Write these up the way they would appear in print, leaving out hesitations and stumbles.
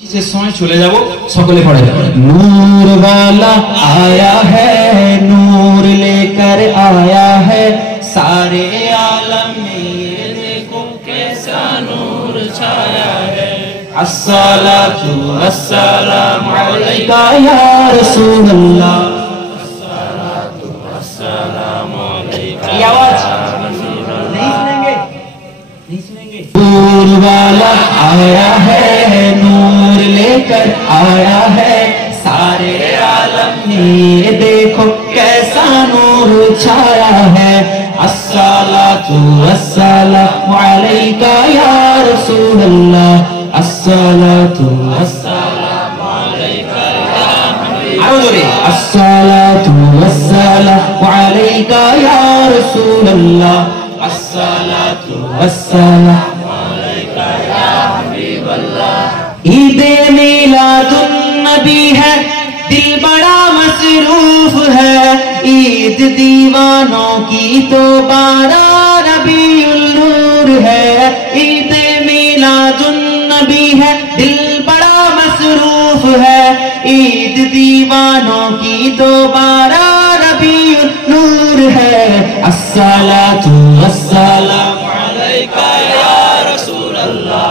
जिस समय चले जाबो सकले पढ़े नूर वाला आया है, नूर लेकर आया है, सारे आलम में ये देखो कैसा नूर छाया है। अस्सलातु वस्सलामु अलैका या रसूल अल्लाह, अस्सलातु वस्सलामु अलैका। ये आवाज नहीं सुनेंगे, नहीं सुनेंगे। नूर वाला आया है, नूर लेकर आया है, सारे आलम में देखो कैसा नूर छाया है। अस्सलातु वस्सलामु अलैका या रसूल अल्लाह, अस्सलातु वस्सलामु अलैका या हबीब अल्लाह, अस्सलातु वस्सलामु अलैका या रसूल अल्लाह, अस्सलातु वस्सलामु अलैका या हबीब अल्लाह। ईदे मीलादुन नबी है, दिल बड़ा मसरूफ है, ईद दीवानों की तो 12 रबीउल नूर है। ईदे मीलादुन नबी है, दिल बड़ा मसरूफ है, ईद दीवानों की तो 12 रबीउल नूर है। अस्सलातु वस्सलामु अलैका या रसूल अल्लाह,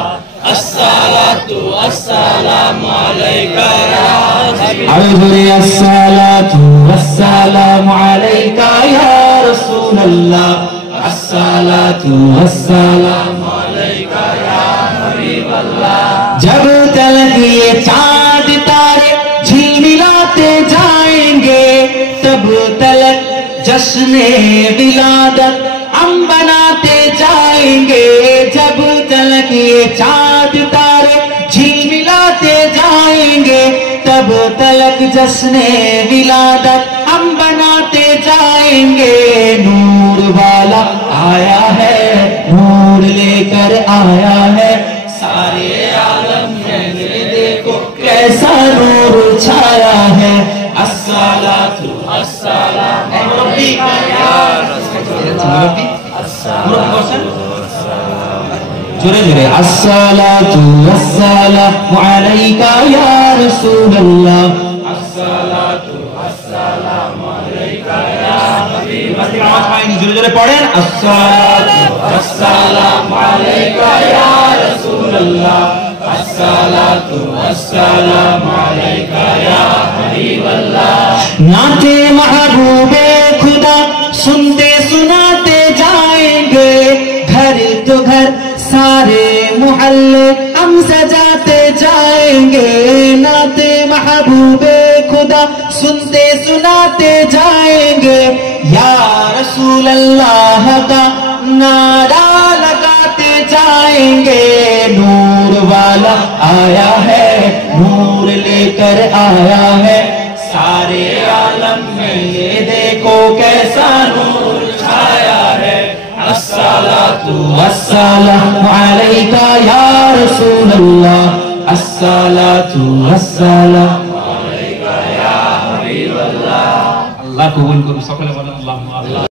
अस्सलातु वस्सलामु अलैका या हबीब अल्लाह, अस्सलातु वस्सलामु अलैका या रसूल अल्लाह, अस्सलातु वस्सलामु अलैका या हबीब अल्लाह। जब तक ये चांद तारे झिलमिलाते जाएंगे, तब तक जश्ने विलादत हम बनाते जाएंगे। जब तक ये चांद तारे झिलमिलाते जाएंगे, तब तक जश्ने विलादत हम बनाते जाएंगे। नूर वाला आया है, नूर लेकर आया है, सारे आलम में देखो कैसा नूर छाया है। अस्सलातु वस्सलामु अलैका या रसूल अल्लाह, जोरे जोरे अस्सलातु वस्सलामु अलैका या रसूल अल्लाह, अस्सलातु वस्सलामु अलैका या हबीब अल्लाह। जोरे जोरे पढ़ें, अस्सलातु वस्सलामु अलैका या रसूल अल्लाह, अस्सलातु वस्सलामु अलैका या हबीब अल्लाह। नाते महबूबे खुदा सुनते सुनाते जाएंगे, घर तो घर सारे मोहल्ले हम सजाते जाएंगे। नाते महबूबे खुदा सुनते सुनाते जाएंगे, या रसूल अल्लाह का नारा लगाते जाएंगे। नूर वाला आया है, नूर लेकर आया है, सारे आलम में ये देखो कैसा नूर छाया है। अस्सलातु वस्सलामु अलैका या रसूल अल्लाह, अस्सलातु वस्सलामु अलैका या हबीब अल्लाह। अल्लाह कबूल करो, সকলে বলেন আল্লাহুম্মা।